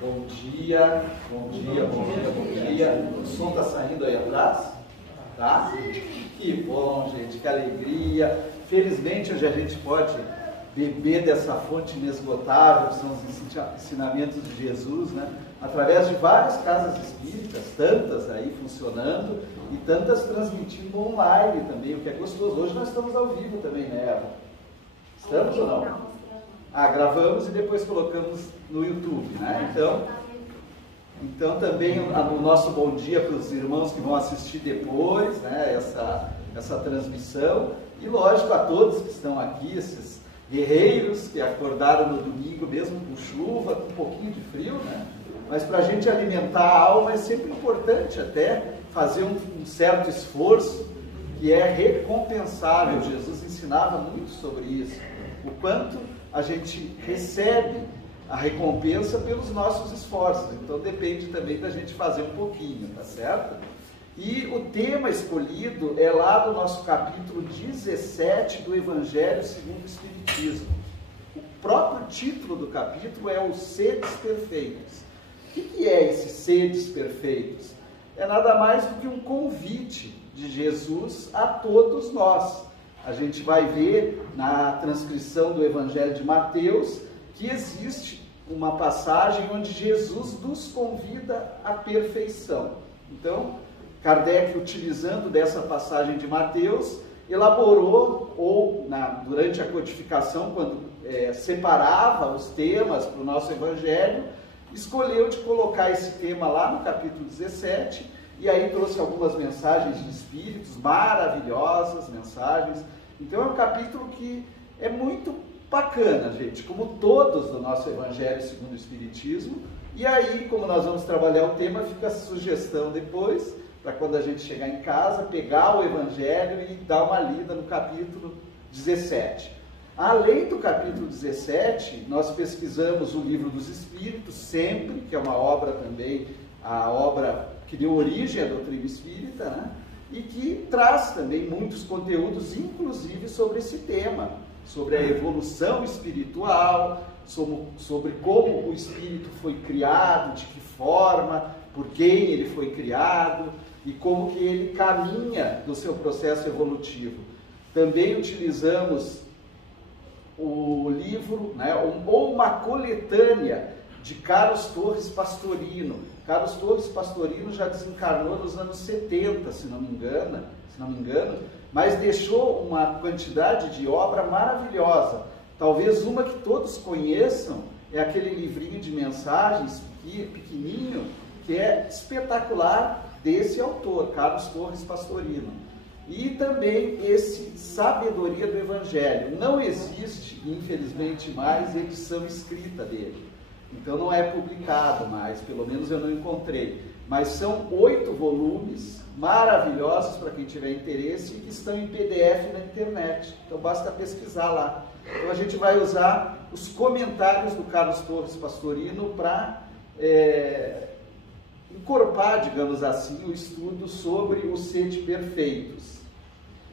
Bom dia, bom dia, bom dia, bom dia. O som está saindo aí atrás? Tá? Que bom, gente, que alegria. Felizmente hoje a gente pode beber dessa fonte inesgotável, que são os ensinamentos de Jesus, né? Através de várias casas espíritas, tantas aí funcionando e tantas transmitindo online também, o que é gostoso. Hoje nós estamos ao vivo também, né, Eva? Estamos ou não? Gravamos e depois colocamos no YouTube, né? Então também o nosso bom dia para os irmãos que vão assistir depois, né? Essa transmissão. E lógico, a todos que estão aqui, esses guerreiros que acordaram no domingo, mesmo com chuva, com um pouquinho de frio, né? Mas para a gente alimentar a alma é sempre importante até fazer um certo esforço que é recompensável. Jesus ensinava muito sobre isso, o quanto a gente recebe a recompensa pelos nossos esforços. Então depende também da gente fazer um pouquinho, tá certo? E o tema escolhido é lá do nosso capítulo 17 do Evangelho segundo o Espiritismo. O próprio título do capítulo é Os Sedes Perfeitos. O que é esses sedes perfeitos? É nada mais do que um convite de Jesus a todos nós. A gente vai ver na transcrição do Evangelho de Mateus que existe uma passagem onde Jesus nos convida à perfeição. Então, Kardec, utilizando dessa passagem de Mateus, elaborou, durante a codificação, quando separava os temas para o nosso Evangelho, escolheu de colocar esse tema lá no capítulo 17, e aí trouxe algumas mensagens de espíritos, maravilhosas mensagens. Então é um capítulo que é muito bacana, gente, como todos do nosso Evangelho segundo o Espiritismo. E aí, como nós vamos trabalhar o tema, fica a sugestão depois, para quando a gente chegar em casa, pegar o Evangelho e dar uma lida no capítulo 17. Além do capítulo 17, nós pesquisamos o Livro dos Espíritos, sempre, que é uma obra também, a obra que deu origem à doutrina espírita, né? E que traz também muitos conteúdos, inclusive sobre esse tema, sobre a evolução espiritual, sobre como o espírito foi criado, de que forma, por quem ele foi criado e como que ele caminha no seu processo evolutivo. Também utilizamos o livro, né, ou uma coletânea de Carlos Torres Pastorino. Carlos Torres Pastorino já desencarnou nos anos 70, se não me engano, mas deixou uma quantidade de obra maravilhosa. Talvez uma que todos conheçam é aquele livrinho de mensagens pequenininho, que é espetacular, desse autor, Carlos Torres Pastorino. E também esse Sabedoria do Evangelho. Não existe, infelizmente, mais edição escrita dele. Então não é publicado mais, pelo menos eu não encontrei. Mas são 8 volumes maravilhosos para quem tiver interesse e que estão em PDF na internet. Então basta pesquisar lá. Então a gente vai usar os comentários do Carlos Torres Pastorino para encorpar, digamos assim, o estudo sobre os sedes perfeitos.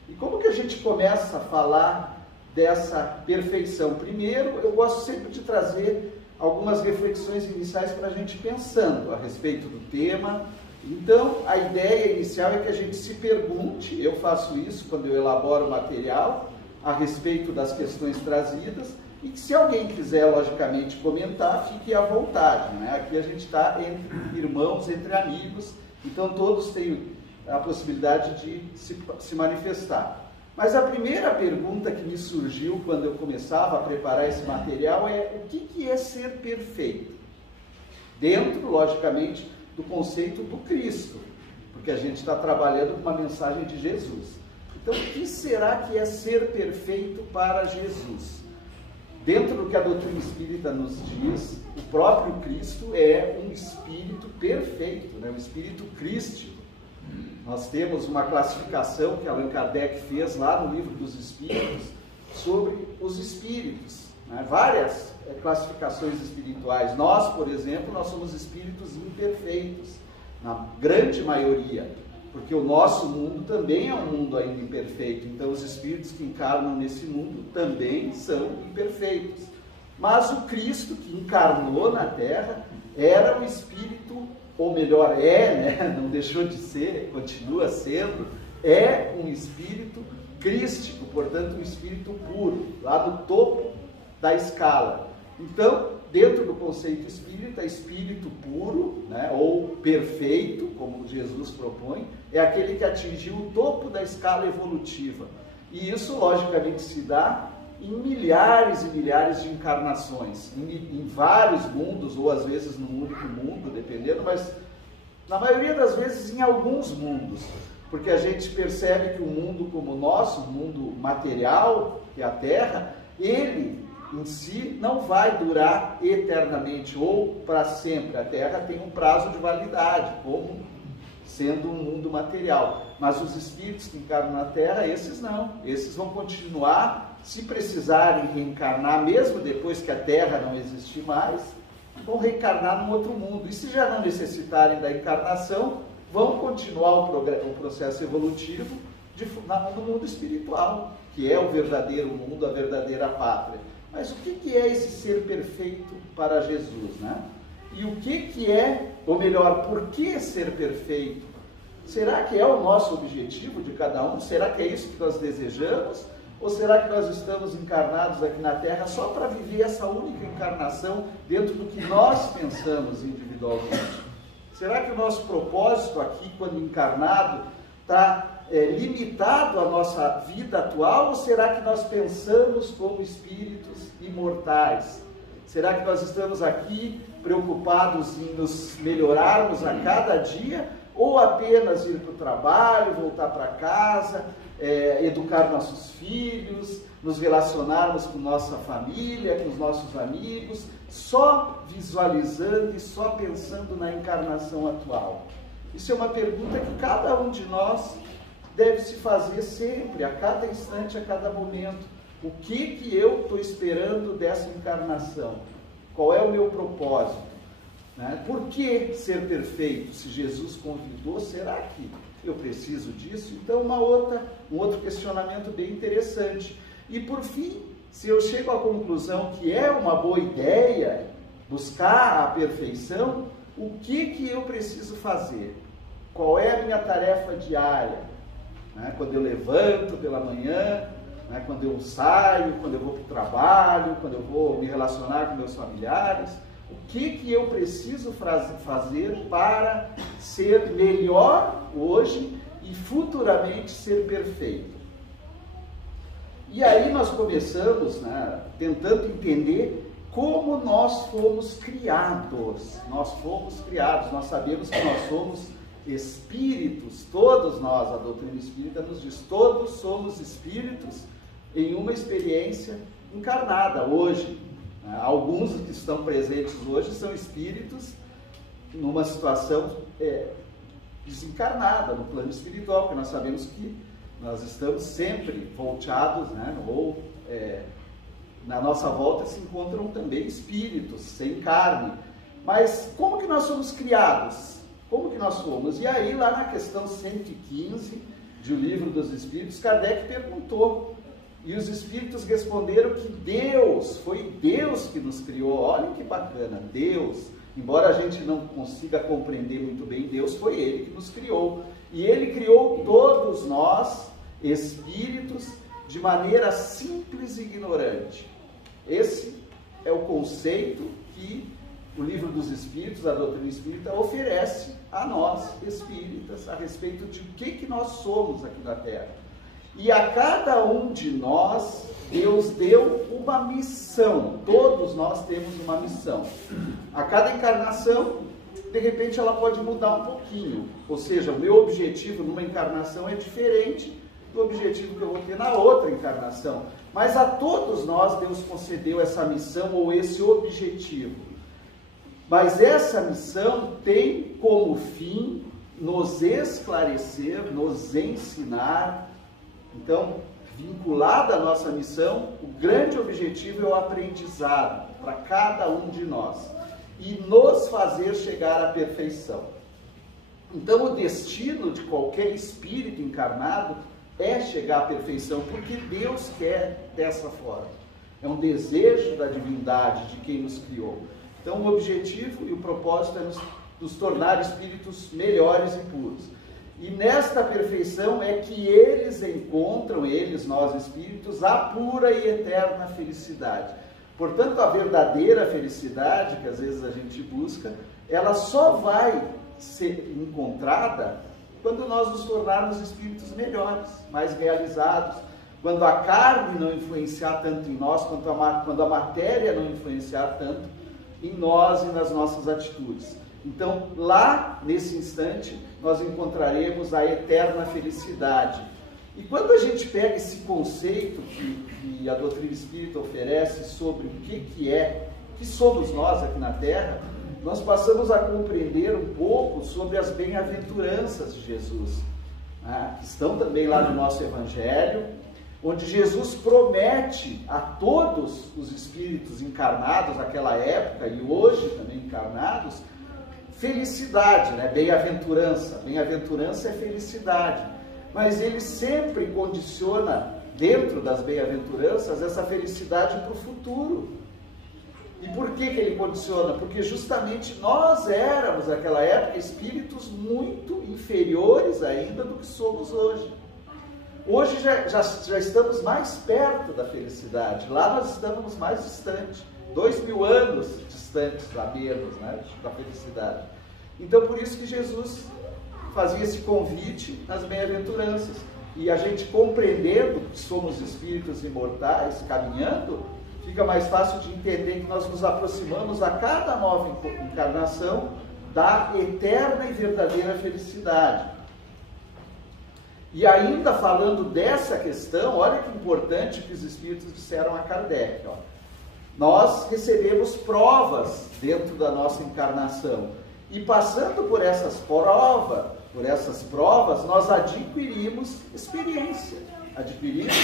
E como que a gente começa a falar dessa perfeição? Primeiro, eu gosto sempre de trazer algumas reflexões iniciais para a gente pensando a respeito do tema. Então, a ideia inicial é que a gente se pergunte, eu faço isso quando eu elaboro o material, a respeito das questões trazidas, e que se alguém quiser, logicamente, comentar, fique à vontade, né? Aqui a gente está entre irmãos, entre amigos, então todos têm a possibilidade de se manifestar. Mas a primeira pergunta que me surgiu quando eu começava a preparar esse material é: o que é ser perfeito? Dentro, logicamente, do conceito do Cristo, porque a gente está trabalhando com uma mensagem de Jesus. Então, o que será que é ser perfeito para Jesus? Dentro do que a doutrina espírita nos diz, o próprio Cristo é um espírito perfeito, né? Um espírito crístico. Nós temos uma classificação que Allan Kardec fez lá no Livro dos Espíritos sobre os espíritos, né? Várias classificações espirituais. Nós, por exemplo, nós somos espíritos imperfeitos, na grande maioria, porque o nosso mundo também é um mundo ainda imperfeito, então os espíritos que encarnam nesse mundo também são imperfeitos. Mas o Cristo que encarnou na Terra era um espírito, ou melhor, né? Não deixou de ser, continua sendo, é um espírito crístico, portanto um espírito puro, lá no topo da escala. Então, dentro do conceito espírita, espírito puro, né, ou perfeito, como Jesus propõe, é aquele que atingiu o topo da escala evolutiva. E isso, logicamente, se dá em milhares e milhares de encarnações, em vários mundos, ou às vezes num único mundo, dependendo, mas na maioria das vezes em alguns mundos, porque a gente percebe que o mundo como o nosso, o mundo material, que é a Terra, ele em si não vai durar eternamente ou para sempre. A Terra tem um prazo de validade, como sendo um mundo material. Mas os espíritos que encarnam na Terra, esses não. Esses vão continuar, se precisarem reencarnar, mesmo depois que a Terra não existir mais, vão reencarnar num outro mundo. E se já não necessitarem da encarnação, vão continuar o processo evolutivo no mundo espiritual, que é o verdadeiro mundo, a verdadeira pátria. Mas o que é esse ser perfeito para Jesus, né? E o que é, ou melhor, por que ser perfeito? Será que é o nosso objetivo de cada um? Será que é isso que nós desejamos? Ou será que nós estamos encarnados aqui na Terra só para viver essa única encarnação dentro do que nós pensamos individualmente? Será que o nosso propósito aqui, quando encarnado, está limitado à nossa vida atual, ou será que nós pensamos como espíritos imortais? Será que nós estamos aqui preocupados em nos melhorarmos a cada dia, ou apenas ir para o trabalho, voltar para casa, educar nossos filhos, nos relacionarmos com nossa família, com os nossos amigos, só visualizando e só pensando na encarnação atual? Isso é uma pergunta que cada um de nós deve se fazer sempre, a cada instante, a cada momento. O que eu estou esperando dessa encarnação? Qual é o meu propósito? Né? Por que ser perfeito? Se Jesus convidou, será que eu preciso disso? Então, um outro questionamento bem interessante. E por fim, se eu chego à conclusão que é uma boa ideia buscar a perfeição, o que eu preciso fazer? Qual é a minha tarefa diária? Né? Quando eu levanto pela manhã, né? Quando eu saio, quando eu vou para o trabalho, quando eu vou me relacionar com meus familiares, o que eu preciso fazer para ser melhor hoje e futuramente ser perfeito? E aí nós começamos, né, tentando entender como nós fomos criados. Nós sabemos que nós somos espíritos, todos nós, a doutrina espírita nos diz, todos somos espíritos em uma experiência encarnada hoje. Alguns que estão presentes hoje são espíritos numa situação desencarnada, no plano espiritual, porque nós sabemos que nós estamos sempre volteados, né, na nossa volta se encontram também espíritos, sem carne. Mas como que nós somos criados? Como que nós somos? E aí, lá na questão 115 de O Livro dos Espíritos, Kardec perguntou, e os espíritos responderam que foi Deus que nos criou. Olha que bacana, Deus, embora a gente não consiga compreender muito bem, Deus foi Ele que nos criou. E Ele criou todos nós, espíritos, de maneira simples e ignorante. Esse é o conceito que o Livro dos Espíritos, a doutrina espírita, oferece a nós, espíritas, a respeito de o que nós somos aqui na Terra. E a cada um de nós, Deus deu uma missão. Todos nós temos uma missão. A cada encarnação, de repente, ela pode mudar um pouquinho. Ou seja, o meu objetivo numa encarnação é diferente do objetivo que eu vou ter na outra encarnação. Mas a todos nós, Deus concedeu essa missão ou esse objetivo. Mas essa missão tem como fim nos esclarecer, nos ensinar. Então, vinculada à nossa missão, o grande objetivo é o aprendizado para cada um de nós e nos fazer chegar à perfeição. Então, o destino de qualquer espírito encarnado é chegar à perfeição, porque Deus quer dessa forma. É um desejo da divindade, de quem nos criou. Então o objetivo e o propósito é nos tornar espíritos melhores e puros. E nesta perfeição é que eles encontram, nós espíritos, a pura e eterna felicidade. Portanto, a verdadeira felicidade, que às vezes a gente busca, ela só vai ser encontrada quando nós nos tornarmos espíritos melhores, mais realizados, quando a carne não influenciar tanto em nós, quando a matéria não influenciar tanto em nós e nas nossas atitudes. Então, lá, nesse instante, nós encontraremos a eterna felicidade. E quando a gente pega esse conceito que a doutrina espírita oferece sobre o que somos nós aqui na Terra, nós passamos a compreender um pouco sobre as bem-aventuranças de Jesus, que estão também lá no nosso Evangelho, onde Jesus promete a todos os espíritos encarnados naquela época e hoje também encarnados, felicidade, né? Bem-aventurança. Bem-aventurança é felicidade. Mas ele sempre condiciona, dentro das bem-aventuranças, essa felicidade para o futuro. E por que ele condiciona? Porque justamente nós éramos, naquela época, espíritos muito inferiores ainda do que somos hoje. Hoje já estamos mais perto da felicidade. Lá nós estamos mais distantes. 2000 anos distantes, a menos, né, da felicidade. Então, por isso que Jesus fazia esse convite nas bem-aventuranças. E a gente compreendendo que somos espíritos imortais, caminhando, fica mais fácil de entender que nós nos aproximamos a cada nova encarnação da eterna e verdadeira felicidade. E ainda falando dessa questão, olha que importante que os espíritos disseram a Kardec, ó. Nós recebemos provas dentro da nossa encarnação. E passando por essas provas, nós adquirimos experiência, adquirimos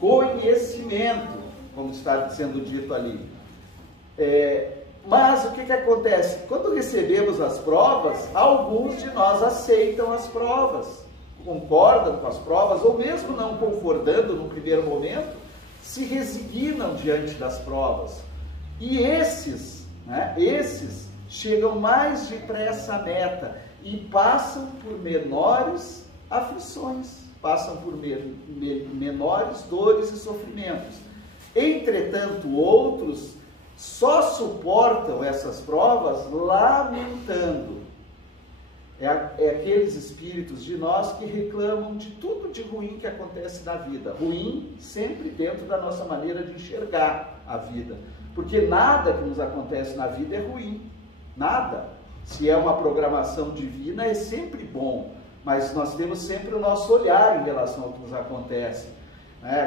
conhecimento, como está sendo dito ali. Mas o que acontece? Quando recebemos as provas, alguns de nós aceitam as provas, concordam com as provas, ou mesmo não concordando no primeiro momento, se resignam diante das provas. E esses chegam mais depressa à meta e passam por menores aflições, passam por menores dores e sofrimentos. Entretanto, outros só suportam essas provas lamentando. É aqueles espíritos de nós que reclamam de tudo de ruim que acontece na vida. Ruim sempre dentro da nossa maneira de enxergar a vida. Porque nada que nos acontece na vida é ruim. Nada. Se é uma programação divina, é sempre bom. Mas nós temos sempre o nosso olhar em relação ao que nos acontece.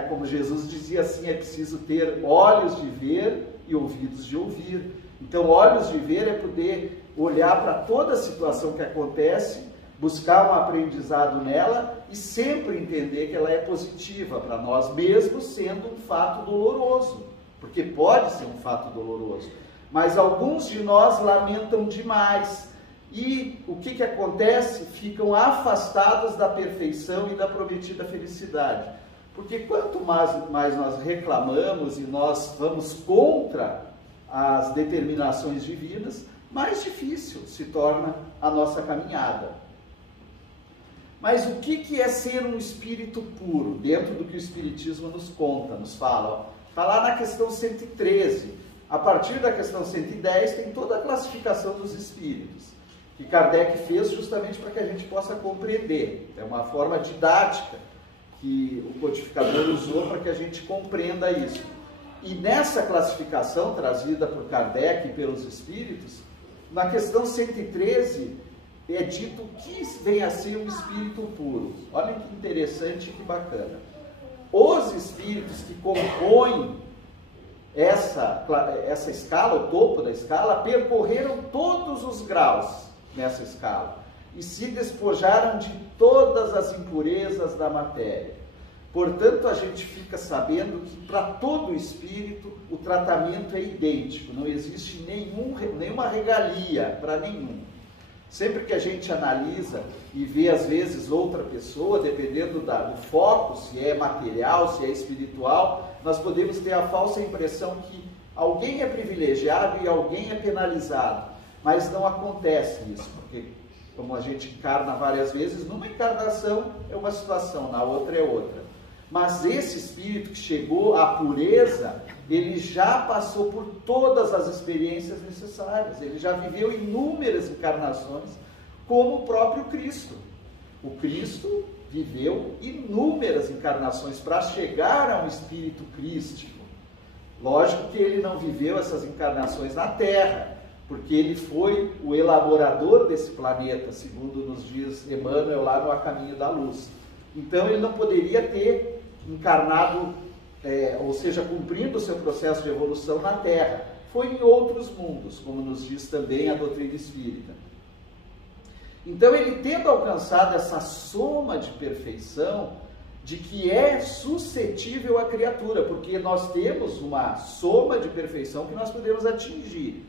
Como Jesus dizia assim, é preciso ter olhos de ver e ouvidos de ouvir. Então, olhos de ver é poder olhar para toda a situação que acontece, buscar um aprendizado nela e sempre entender que ela é positiva para nós, mesmo sendo um fato doloroso, porque pode ser um fato doloroso. Mas alguns de nós lamentam demais e o que acontece? Ficam afastados da perfeição e da prometida felicidade. Porque quanto mais nós reclamamos e nós vamos contra as determinações divinas, mais difícil se torna a nossa caminhada. Mas o que é ser um espírito puro? Dentro do que o Espiritismo nos conta, nos fala. Está lá na questão 113. A partir da questão 110 tem toda a classificação dos espíritos, que Kardec fez justamente para que a gente possa compreender. É uma forma didática que o codificador usou para que a gente compreenda isso. E nessa classificação trazida por Kardec e pelos espíritos, na questão 113 é dito que vem a ser um espírito puro. Olha que interessante e que bacana. Os espíritos que compõem essa escala, o topo da escala, percorreram todos os graus nessa escala e se despojaram de todas as impurezas da matéria. Portanto, a gente fica sabendo que para todo espírito o tratamento é idêntico, não existe nenhuma regalia para nenhum. Sempre que a gente analisa e vê às vezes outra pessoa, dependendo do foco, se é material, se é espiritual, nós podemos ter a falsa impressão que Alguém é privilegiado e alguém é penalizado, mas não acontece isso, porque como a gente encarna várias vezes, numa encarnação é uma situação, na outra é outra. Mas esse espírito que chegou à pureza, ele já passou por todas as experiências necessárias, ele já viveu inúmeras encarnações, como o próprio Cristo. O Cristo viveu inúmeras encarnações para chegar a um espírito crístico. Lógico que ele não viveu essas encarnações na Terra, porque ele foi o elaborador desse planeta, segundo nos diz Emmanuel lá no A Caminho da Luz. Então ele não poderia ter encarnado, ou seja, cumprindo o seu processo de evolução na Terra. Foi em outros mundos, como nos diz também a doutrina espírita. Então ele tendo alcançado essa soma de perfeição, de que é suscetível à criatura, porque nós temos uma soma de perfeição que nós podemos atingir.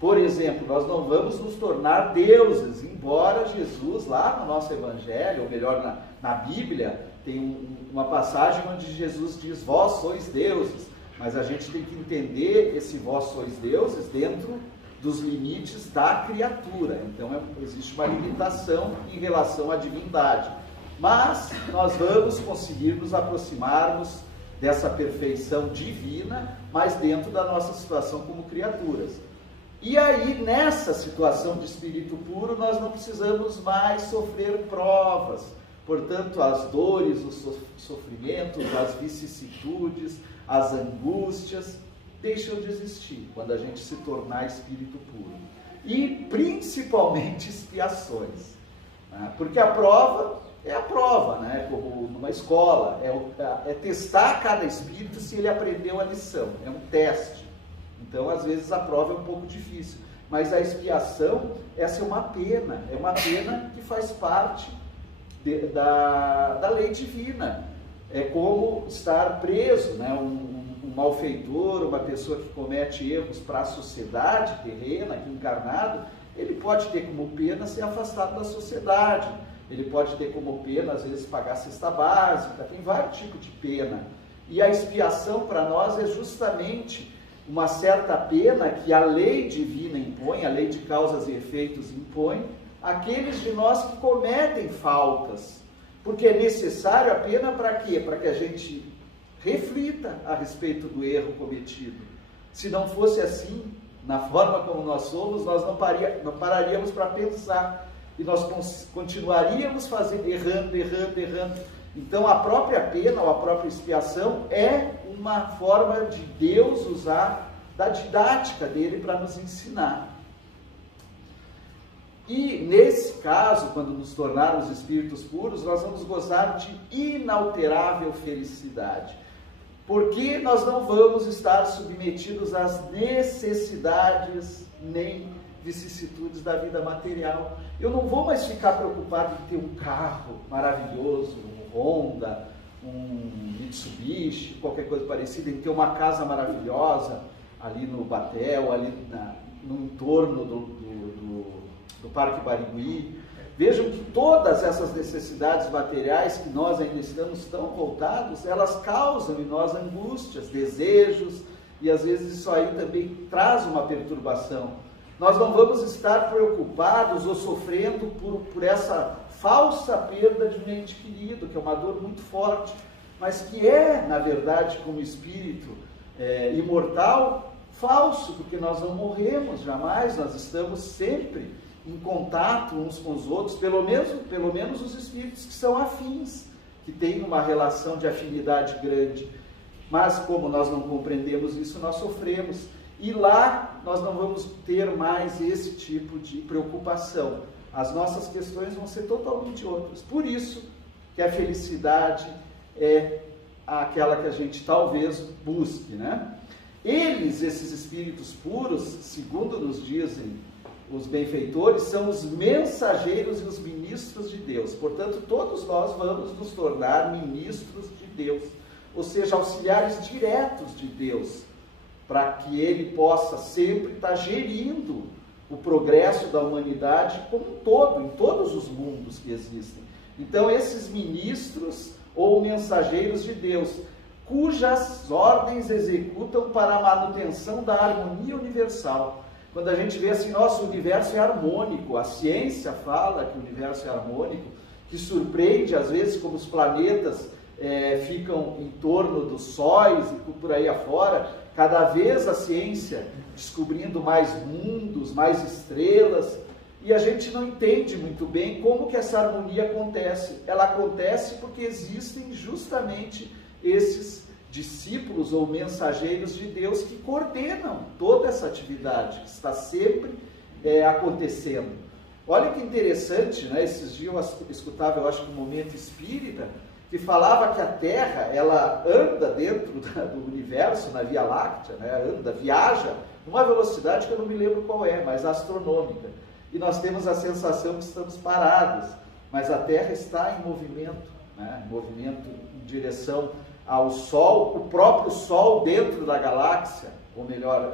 Por exemplo, nós não vamos nos tornar deuses, embora Jesus, lá no nosso Evangelho, ou melhor, na Bíblia, tem uma passagem onde Jesus diz, vós sois deuses, mas a gente tem que entender esse vós sois deuses dentro dos limites da criatura. Então existe uma limitação em relação à divindade. Mas nós vamos conseguir nos aproximarmos dessa perfeição divina, mas dentro da nossa situação como criaturas. E aí, nessa situação de espírito puro, nós não precisamos mais sofrer provas. Portanto, as dores, os sofrimentos, as vicissitudes, as angústias deixam de existir quando a gente se tornar espírito puro. E principalmente expiações, né? Porque a prova é a prova, né? Como numa escola, é testar cada espírito se ele aprendeu a lição, é um teste. Então, às vezes, a prova é um pouco difícil, mas a expiação, essa é uma pena que faz parte da lei divina. É como estar preso, né? Um malfeitor, uma pessoa que comete erros para a sociedade terrena, aqui encarnado, ele pode ter como pena ser afastado da sociedade, ele pode ter como pena, às vezes, pagar cesta básica, tem vários tipos de pena. E a expiação para nós é justamente uma certa pena que a lei divina impõe, a lei de causas e efeitos impõe, àqueles de nós que cometem faltas. Porque é necessário a pena para quê? Para que a gente reflita a respeito do erro cometido. Se não fosse assim, na forma como nós somos, nós não pararíamos para pensar. E nós continuaríamos fazendo, errando. Então a própria pena ou a própria expiação é uma forma de Deus usar da didática dele para nos ensinar. E nesse caso, quando nos tornarmos espíritos puros, nós vamos gozar de inalterável felicidade. Porque nós não vamos estar submetidos às necessidades nem vicissitudes da vida material. Eu não vou mais ficar preocupado em ter um carro maravilhoso, um Honda, um Mitsubishi, qualquer coisa parecida, em ter uma casa maravilhosa ali no Batel, ali no entorno do Parque Barigui. Vejam que todas essas necessidades materiais que nós ainda estamos tão voltados, elas causam em nós angústias, desejos, e às vezes isso aí também traz uma perturbação. Nós não vamos estar preocupados ou sofrendo por essa falsa perda de um ente querido, que é uma dor muito forte, mas que é, na verdade, como espírito imortal, falso, porque nós não morremos jamais, nós estamos sempre em contato uns com os outros, pelo menos os espíritos que são afins, que têm uma relação de afinidade grande. Mas como nós não compreendemos isso, nós sofremos. E lá nós não vamos ter mais esse tipo de preocupação. As nossas questões vão ser totalmente outras. Por isso que a felicidade é aquela que a gente talvez busque, né? Esses espíritos puros, segundo nos dizem os benfeitores, são os mensageiros e os ministros de Deus. Portanto, todos nós vamos nos tornar ministros de Deus, ou seja, auxiliares diretos de Deus, para que Ele possa sempre estar gerindo o progresso da humanidade como um todo, em todos os mundos que existem. Então, esses ministros ou mensageiros de Deus, cujas ordens executam para a manutenção da harmonia universal. Quando a gente vê assim, nosso universo é harmônico, a ciência fala que o universo é harmônico, que surpreende às vezes como os planetas ficam em torno dos sóis e por aí afora, cada vez a ciência descobrindo mais mundos, mais estrelas, e a gente não entende muito bem como que essa harmonia acontece. Ela acontece porque existem justamente esses discípulos ou mensageiros de Deus que coordenam toda essa atividade, que está sempre acontecendo. Olha que interessante, né? Esses dias eu escutava, eu acho que um momento espírita, que falava que a Terra, ela anda dentro do universo, na Via Láctea, né? Viaja numa velocidade que eu não me lembro qual é, mas astronômica. E nós temos a sensação que estamos parados, mas a Terra está em movimento, né? Em movimento em direção ao Sol, o próprio Sol dentro da galáxia, ou melhor,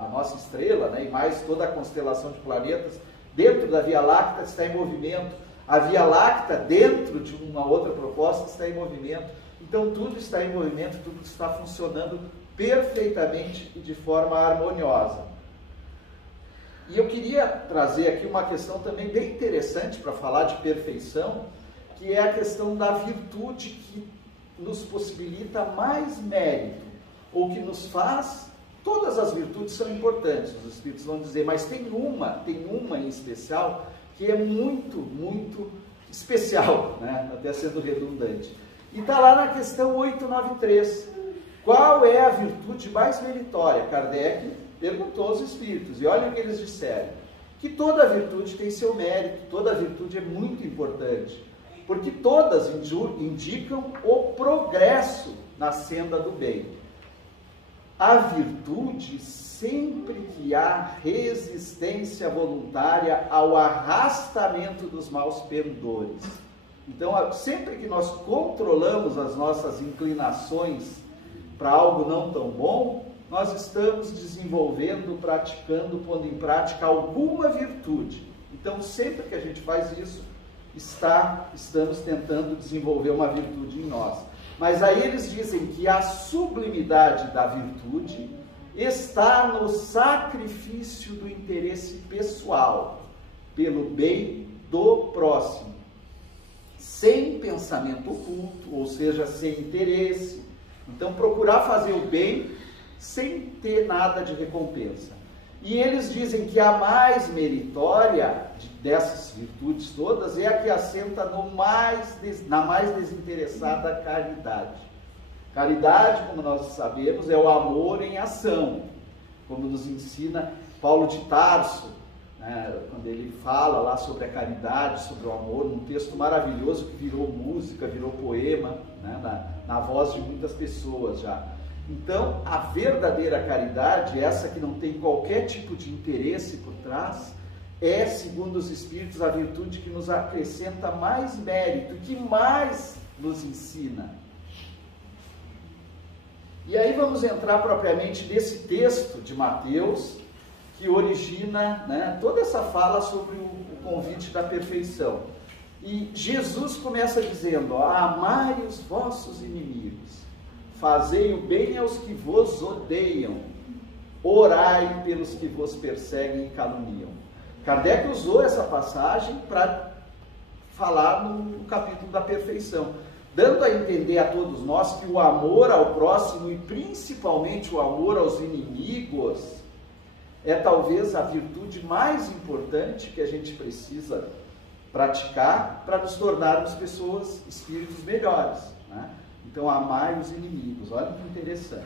a nossa estrela, né? E mais toda a constelação de planetas, dentro da Via Láctea está em movimento. A Via Láctea, dentro de uma outra proposta, está em movimento. Então, tudo está em movimento, tudo está funcionando perfeitamente e de forma harmoniosa. E eu queria trazer aqui uma questão também bem interessante para falar de perfeição, que é a questão da virtude que nos possibilita mais mérito, ou que nos faz... Todas as virtudes são importantes, os Espíritos vão dizer, mas tem uma em especial, que é muito, muito especial, né? Até sendo redundante. E está lá na questão 893. Qual é a virtude mais meritória? Kardec perguntou aos Espíritos, e olha o que eles disseram. Que toda virtude tem seu mérito, toda virtude é muito importante, porque todas indicam o progresso na senda do bem. A virtude, sempre que há resistência voluntária ao arrastamento dos maus pendores. Então, sempre que nós controlamos as nossas inclinações para algo não tão bom, nós estamos desenvolvendo, praticando, pondo em prática alguma virtude. Então, sempre que a gente faz isso, estamos tentando desenvolver uma virtude em nós. Mas aí eles dizem que a sublimidade da virtude está no sacrifício do interesse pessoal, pelo bem do próximo, sem pensamento oculto, ou seja, sem interesse. Então, procurar fazer o bem sem ter nada de recompensa. E eles dizem que a mais meritória dessas virtudes todas é a que assenta na mais desinteressada caridade. Caridade, como nós sabemos, é o amor em ação, como nos ensina Paulo de Tarso, né, quando ele fala lá sobre a caridade, sobre o amor, num texto maravilhoso que virou música, virou poema, né, na voz de muitas pessoas já. Então, a verdadeira caridade, essa que não tem qualquer tipo de interesse por trás, é, segundo os Espíritos, a virtude que nos acrescenta mais mérito e que mais nos ensina. E aí vamos entrar propriamente nesse texto de Mateus, que origina, né, toda essa fala sobre o convite da perfeição. E Jesus começa dizendo, amai os vossos inimigos, fazei o bem aos que vos odeiam, orai pelos que vos perseguem e caluniam. Kardec usou essa passagem para falar no capítulo da perfeição, dando a entender a todos nós que o amor ao próximo e principalmente o amor aos inimigos é talvez a virtude mais importante que a gente precisa praticar para nos tornarmos pessoas, espíritos melhores, né? Então, amai os inimigos, olha que interessante.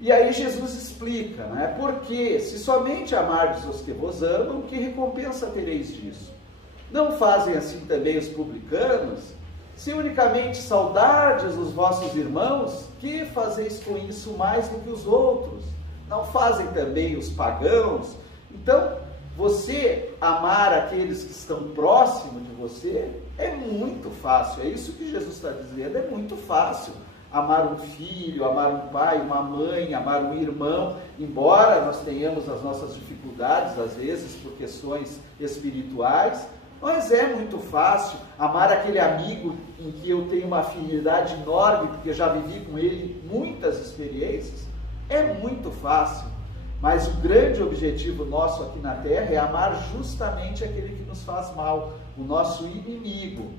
E aí Jesus explica, né? Porque se somente amardes os que vos amam, que recompensa tereis disso? Não fazem assim também os publicanos? Se unicamente saudardes os vossos irmãos, que fazeis com isso mais do que os outros? Não fazem também os pagãos? Então, você amar aqueles que estão próximos de você é muito fácil, é isso que Jesus está dizendo, é muito fácil. Amar um filho, amar um pai, uma mãe, amar um irmão, embora nós tenhamos as nossas dificuldades, às vezes, por questões espirituais, Mas é muito fácil amar aquele amigo em que eu tenho uma afinidade enorme, porque já vivi com ele muitas experiências. É muito fácil. Mas o grande objetivo nosso aqui na Terra é amar justamente aquele que nos faz mal, o nosso inimigo.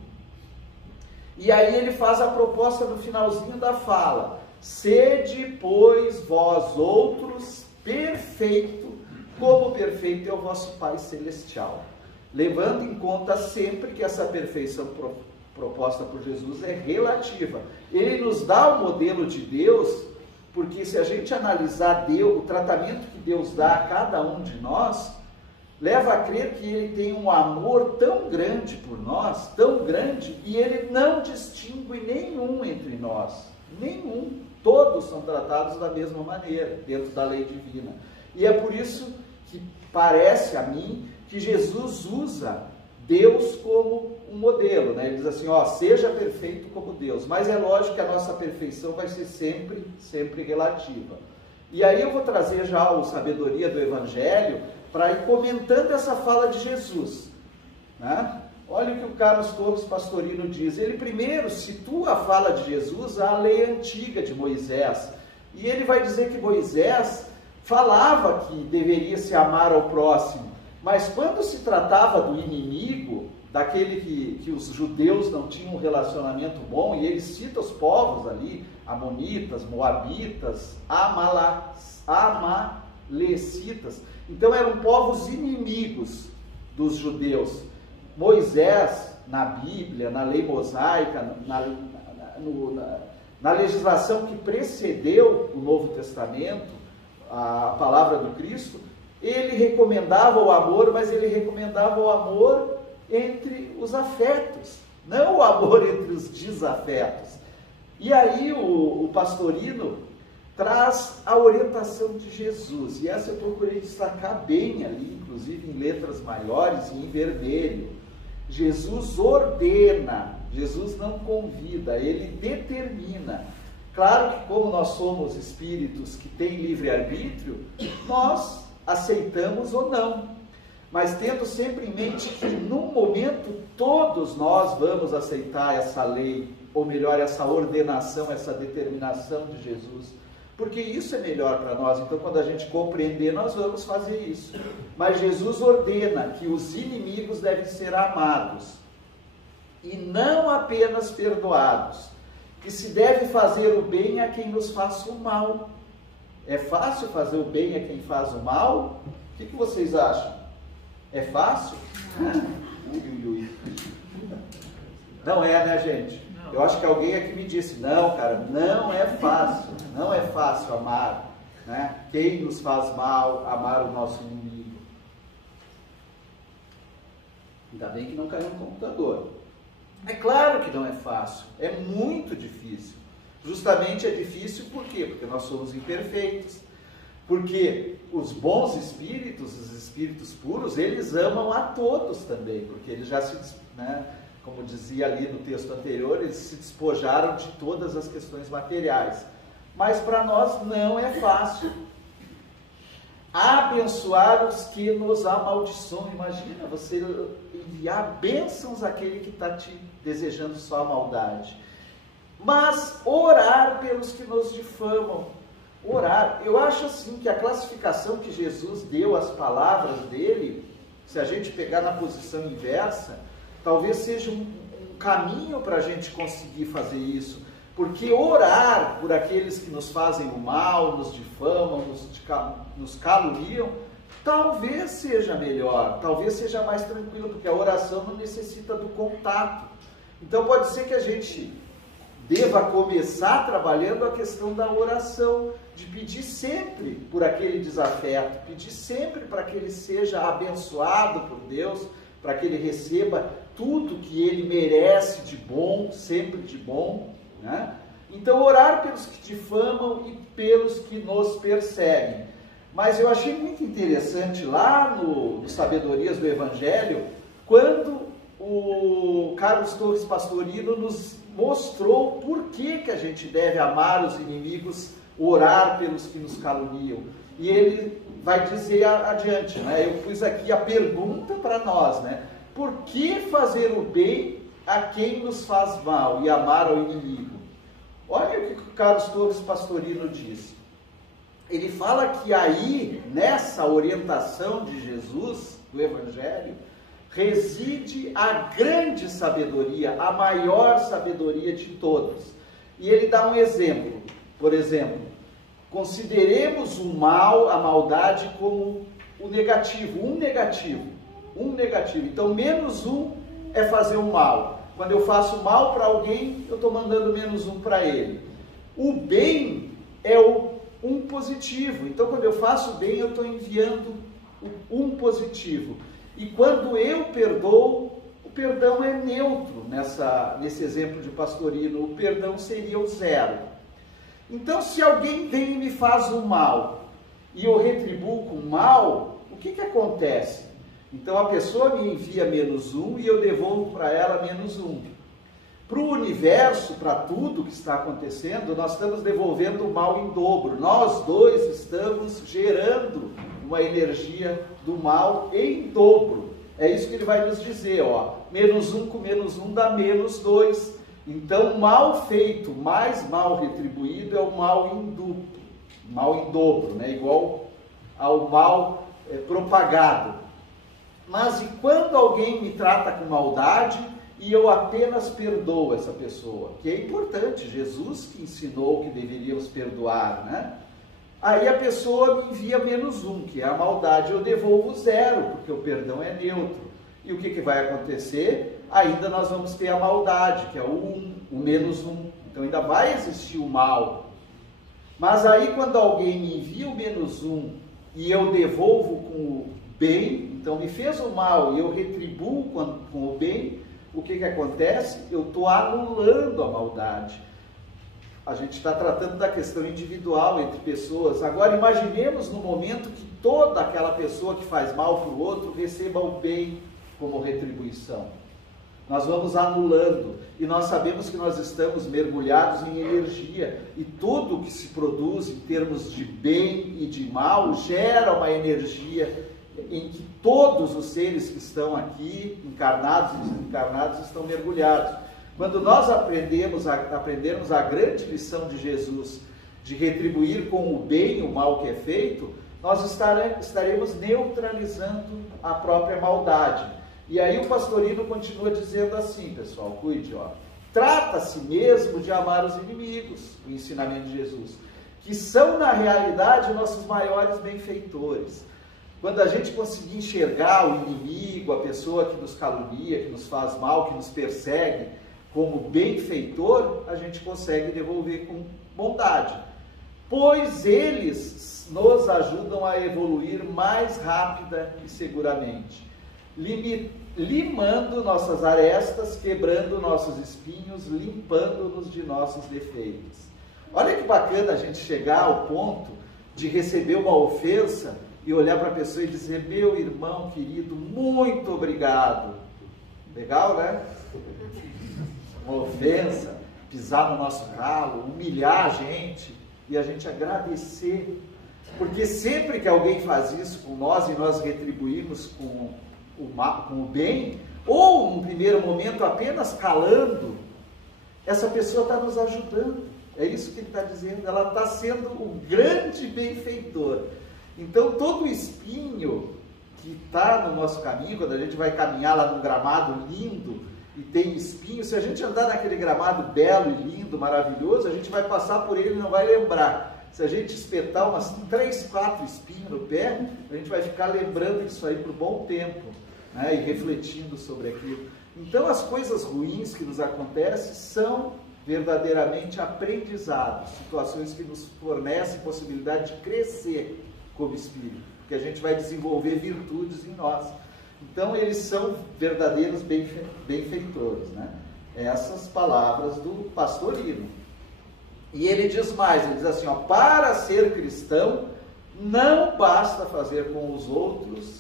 E aí ele faz a proposta no finalzinho da fala: sede, pois, vós outros perfeito, como perfeito é o vosso Pai Celestial. Levando em conta sempre que essa perfeição proposta por Jesus é relativa. Ele nos dá o modelo de Deus, porque se a gente analisar Deus, o tratamento que Deus dá a cada um de nós, leva a crer que Ele tem um amor tão grande por nós, tão grande, e Ele não distingue nenhum entre nós, nenhum. Todos são tratados da mesma maneira, dentro da lei divina. E é por isso que parece a mim que Jesus usa Deus como um modelo, né? Ele diz assim, ó, seja perfeito como Deus. Mas é lógico que a nossa perfeição vai ser sempre, sempre relativa. E aí eu vou trazer já a sabedoria do Evangelho para ir comentando essa fala de Jesus, né? Olha o que o Carlos Torres Pastorino diz. Ele primeiro situa a fala de Jesus à lei antiga de Moisés. E ele vai dizer que Moisés falava que deveria se amar ao próximo. Mas quando se tratava do inimigo, daquele que os judeus não tinham um relacionamento bom, e ele cita os povos ali, amonitas, moabitas, amalecitas. Então eram povos inimigos dos judeus. Moisés, na Bíblia, na lei mosaica, na legislação que precedeu o Novo Testamento, a palavra do Cristo, ele recomendava o amor, mas ele recomendava o amor entre os afetos, não o amor entre os desafetos. E aí o Pastorino traz a orientação de Jesus, e essa eu procurei destacar bem ali, inclusive em letras maiores e em vermelho. Jesus ordena, Jesus não convida, ele determina. Claro que como nós somos espíritos que têm livre-arbítrio, nós aceitamos ou não, mas tendo sempre em mente que num momento todos nós vamos aceitar essa lei, ou melhor, essa ordenação, essa determinação de Jesus, porque isso é melhor para nós. Então quando a gente compreender, nós vamos fazer isso. Mas Jesus ordena que os inimigos devem ser amados e não apenas perdoados, que se deve fazer o bem a quem nos faça o mal. É fácil fazer o bem a quem faz o mal? O que vocês acham? É fácil? Não é, né, gente? Eu acho que alguém aqui me disse, não, cara, não é fácil, não é fácil amar, né? Quem nos faz mal, amar o nosso inimigo. Ainda bem que não caiu no computador. É claro que não é fácil, é muito difícil. Justamente é difícil por quê? Porque nós somos imperfeitos. Porque os bons espíritos, os espíritos puros, eles amam a todos também, porque eles já se, né, como dizia ali no texto anterior, eles se despojaram de todas as questões materiais. Mas para nós não é fácil. Abençoar os que nos amaldiçoam. Imagina você enviar bênçãos àquele que está te desejando só a maldade. Mas orar pelos que nos difamam. Orar. Eu acho assim que a classificação que Jesus deu às palavras dele, se a gente pegar na posição inversa, talvez seja um caminho para a gente conseguir fazer isso. Porque orar por aqueles que nos fazem o mal, nos difamam, nos caluniam, talvez seja melhor, talvez seja mais tranquilo, porque a oração não necessita do contato. Então pode ser que a gente deva começar trabalhando a questão da oração, de pedir sempre por aquele desafeto, pedir sempre para que ele seja abençoado por Deus, para que ele receba tudo que ele merece de bom, sempre de bom, né? Então orar pelos que difamam e pelos que nos perseguem. Mas eu achei muito interessante lá no Sabedorias do Evangelho, quando o Carlos Torres Pastorino nos mostrou por que a gente deve amar os inimigos, orar pelos que nos caluniam. E ele vai dizer adiante, né? Eu pus aqui a pergunta para nós, né? Por que fazer o bem a quem nos faz mal e amar ao inimigo? Olha o que o Carlos Torres Pastorino diz. Ele fala que aí, nessa orientação de Jesus, do Evangelho, reside a grande sabedoria, a maior sabedoria de todas. E ele dá um exemplo. Por exemplo, consideremos o mal, a maldade, como o negativo, um negativo. Então, menos um é fazer o mal. Quando eu faço mal para alguém, eu estou mandando menos um para ele. O bem é o um positivo. Então, quando eu faço bem, eu estou enviando um positivo. E quando eu perdoo, o perdão é neutro nesse exemplo de Pastorino. O perdão seria o zero. Então, se alguém vem e me faz um mal, e eu retribuo com mal, o que acontece? Então, a pessoa me envia menos um e eu devolvo para ela menos um. Para o universo, para tudo que está acontecendo, nós estamos devolvendo o mal em dobro. Nós dois estamos gerando uma energia do mal em dobro. É isso que ele vai nos dizer, ó. Menos um com menos um dá menos dois. Então, mal feito mais mal retribuído é o mal em duplo. Mal em dobro, né? Igual ao mal propagado. Mas e quando alguém me trata com maldade e eu apenas perdoo essa pessoa? Que é importante, Jesus que ensinou que deveríamos perdoar, né? Aí a pessoa me envia menos um, que é a maldade, eu devolvo zero, porque o perdão é neutro. E o que vai acontecer? Ainda nós vamos ter a maldade, que é o menos um. Então ainda vai existir o mal. Mas aí quando alguém me envia o menos um e eu devolvo com o bem, então me fez o mal e eu retribuo com o bem, o que acontece? Eu estou anulando a maldade. A gente está tratando da questão individual entre pessoas. Agora imaginemos no momento que toda aquela pessoa que faz mal para o outro receba o bem como retribuição. Nós vamos anulando e nós sabemos que nós estamos mergulhados em energia e tudo que se produz em termos de bem e de mal gera uma energia em que todos os seres que estão aqui, encarnados e desencarnados, estão mergulhados. Quando nós aprendermos a grande lição de Jesus de retribuir com o bem o mal que é feito, nós estaremos neutralizando a própria maldade. E aí o Pastorino continua dizendo assim, pessoal, cuide, ó. Trata-se mesmo de amar os inimigos, o ensinamento de Jesus, que são na realidade nossos maiores benfeitores. Quando a gente conseguir enxergar o inimigo, a pessoa que nos calunia, que nos faz mal, que nos persegue, como benfeitor, a gente consegue devolver com bondade. Pois eles nos ajudam a evoluir mais rápida e seguramente, limando nossas arestas, quebrando nossos espinhos, limpando-nos de nossos defeitos. Olha que bacana a gente chegar ao ponto de receber uma ofensa e olhar para a pessoa e dizer: meu irmão querido, muito obrigado. Legal, né? Uma ofensa, pisar no nosso calo, humilhar a gente e a gente agradecer. Porque sempre que alguém faz isso com nós e nós retribuímos com o bem, ou num primeiro momento apenas calando, essa pessoa está nos ajudando. É isso que ele está dizendo, ela está sendo o grande benfeitor. Então todo espinho que está no nosso caminho, quando a gente vai caminhar lá num gramado lindo e tem espinho, se a gente andar naquele gramado belo e lindo, maravilhoso, a gente vai passar por ele e não vai lembrar. Se a gente espetar umas 3, 4 espinhos no pé, a gente vai ficar lembrando disso aí por um bom tempo, né? E refletindo sobre aquilo. Então as coisas ruins que nos acontecem são verdadeiramente aprendizados, situações que nos fornecem possibilidade de crescer como espírito, porque a gente vai desenvolver virtudes em nós. Então eles são verdadeiros benfeitores, né? Essas palavras do Pastorino. E ele diz mais, ele diz assim, ó: para ser cristão, não basta fazer com os outros,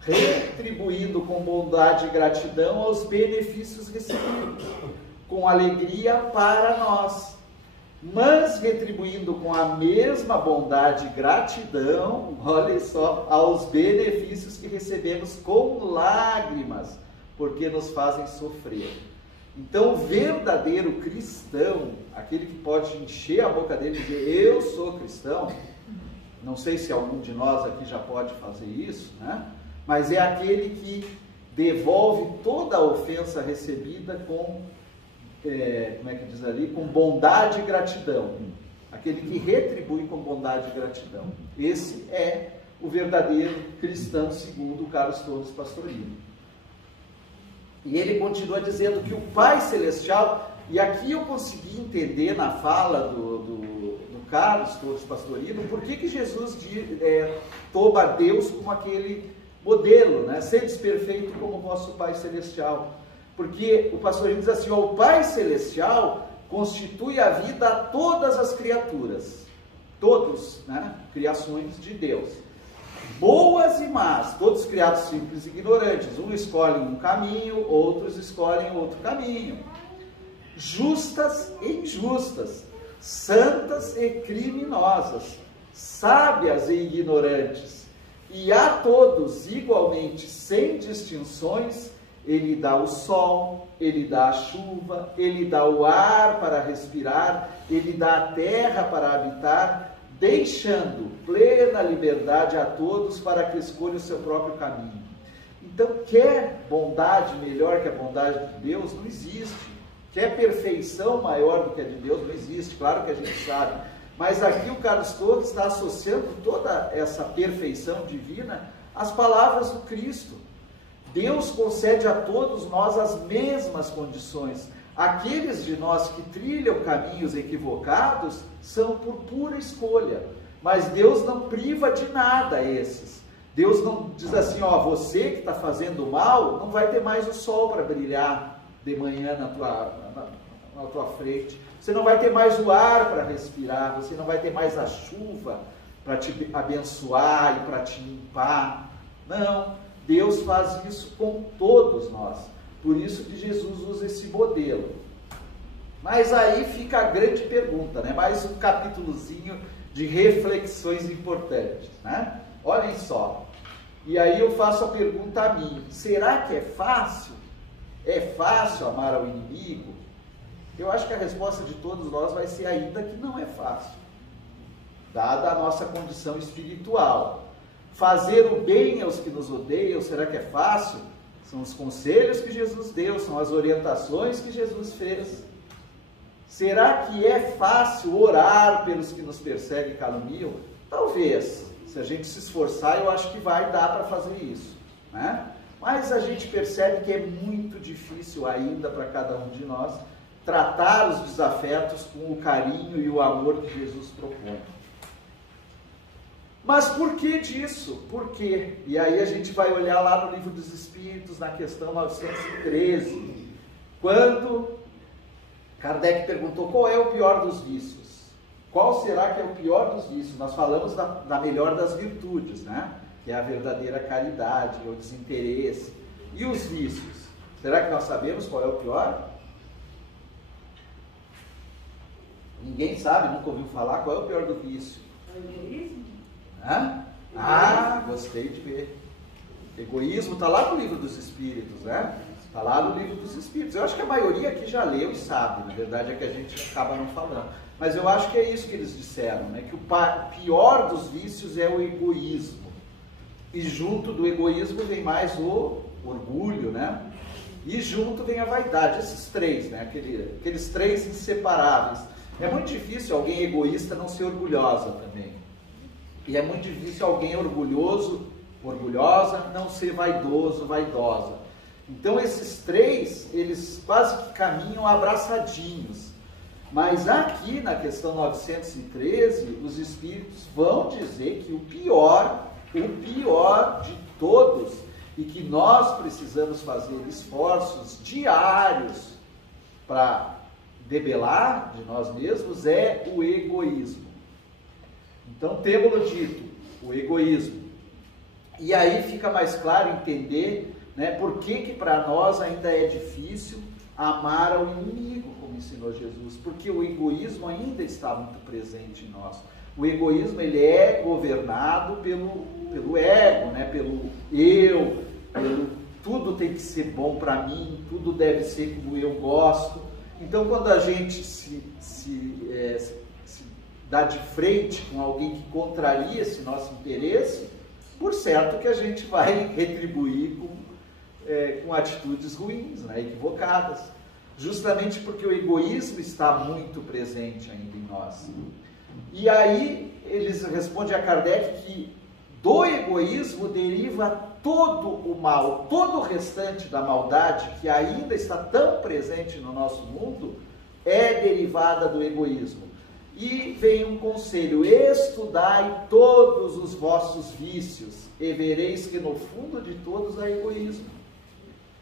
retribuindo com bondade e gratidão aos benefícios recebidos, com alegria para nós, mas retribuindo com a mesma bondade e gratidão, olha só, aos benefícios que recebemos com lágrimas, porque nos fazem sofrer. Então, o verdadeiro cristão, aquele que pode encher a boca dele e dizer, eu sou cristão, não sei se algum de nós aqui já pode fazer isso, né? Mas é aquele que devolve toda a ofensa recebida com, como é que diz ali? Com bondade e gratidão. Aquele que retribui com bondade e gratidão. Esse é o verdadeiro cristão, segundo o Carlos Torres Pastorino. E ele continua dizendo que o Pai Celestial, e aqui eu consegui entender na fala do Carlos Torres Pastorino, por que Jesus toma Deus como aquele modelo, né? Sedes perfeito como o vosso Pai Celestial. Porque o Pastorino diz assim, o Pai Celestial constitui a vida a todas as criaturas, todos, né? Criações de Deus. Boas e más, todos criados simples e ignorantes. Um escolhe um caminho, outros escolhem outro caminho. Justas e injustas, santas e criminosas, sábias e ignorantes. E a todos, igualmente, sem distinções, Ele dá o sol, Ele dá a chuva, Ele dá o ar para respirar, Ele dá a terra para habitar, deixando plena liberdade a todos para que escolham o seu próprio caminho. Então, quer bondade melhor que a bondade de Deus? Não existe. Quer perfeição maior do que a de Deus? Não existe. Claro que a gente sabe. Mas aqui o Carlos Torres está associando toda essa perfeição divina às palavras do Cristo. Deus concede a todos nós as mesmas condições. Aqueles de nós que trilham caminhos equivocados são por pura escolha, mas Deus não priva de nada esses. Deus não diz assim, você que está fazendo mal, não vai ter mais o sol para brilhar de manhã na tua frente, você não vai ter mais o ar para respirar, você não vai ter mais a chuva para te abençoar e para te limpar. Não, Deus faz isso com todos nós. Por isso que Jesus usa esse modelo. Mas aí fica a grande pergunta, né? Mais um capítulozinho de reflexões importantes, né? Olhem só. E aí eu faço a pergunta a mim. Será que é fácil? É fácil amar ao inimigo? Eu acho que a resposta de todos nós vai ser ainda que não é fácil. Dada a nossa condição espiritual. Fazer o bem aos que nos odeiam, será que é fácil? São os conselhos que Jesus deu, são as orientações que Jesus fez. Será que é fácil orar pelos que nos perseguem e caluniam? Talvez. Se a gente se esforçar, eu acho que vai dar para fazer isso, né? Mas a gente percebe que é muito difícil ainda para cada um de nós tratar os desafetos com o carinho e o amor que Jesus propõe. Mas por que disso? Por quê? E aí a gente vai olhar lá no Livro dos Espíritos, na questão 913, quando Kardec perguntou qual é o pior dos vícios. Qual será que é o pior dos vícios? Nós falamos da melhor das virtudes, né? Que é a verdadeira caridade, é o desinteresse. E os vícios? Será que nós sabemos qual é o pior? Ninguém sabe, nunca ouviu falar qual é o pior do vício. O egoísmo? Hã? Gostei de ver. Egoísmo está lá no Livro dos Espíritos, né? Está lá no Livro dos Espíritos. Eu acho que a maioria aqui já leu e sabe, na verdade é que a gente acaba não falando. Mas eu acho que é isso que eles disseram, né? Que o pior dos vícios é o egoísmo. E junto do egoísmo vem mais o orgulho, né? E junto vem a vaidade, esses três, né? Aqueles três inseparáveis. É muito difícil alguém egoísta não ser orgulhosa também. E é muito difícil alguém orgulhosa, não ser vaidoso, vaidosa. Então esses três, eles quase que caminham abraçadinhos. Mas aqui na questão 913, os espíritos vão dizer que o pior de todos, e que nós precisamos fazer esforços diários para debelar de nós mesmos, é o egoísmo. Então temos dito, o egoísmo. E aí fica mais claro entender, né, por que para nós ainda é difícil amar ao inimigo, como ensinou Jesus, porque o egoísmo ainda está muito presente em nós. O egoísmo, ele é governado pelo ego, né, pelo eu, tudo tem que ser bom para mim, tudo deve ser como eu gosto. Então, quando a gente se dá de frente com alguém que contraria esse nosso interesse, por certo que a gente vai retribuir com atitudes ruins, né, equivocadas, justamente porque o egoísmo está muito presente ainda em nós. E aí eles respondem a Kardec que do egoísmo deriva todo o mal, todo o restante da maldade que ainda está tão presente no nosso mundo é derivada do egoísmo. E vem um conselho: estudai todos os vossos vícios e vereis que no fundo de todos há egoísmo.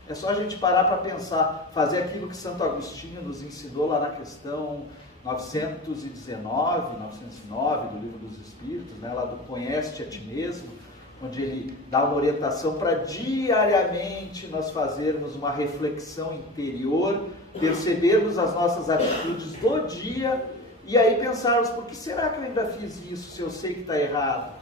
É só a gente parar para pensar, fazer aquilo que Santo Agostinho nos ensinou lá na questão 919 do Livro dos Espíritos, né, lá do Conhece-te a ti mesmo, onde ele dá uma orientação para diariamente nós fazermos uma reflexão interior, percebermos as nossas atitudes do dia e aí pensarmos: por que será que eu ainda fiz isso se eu sei que está errado?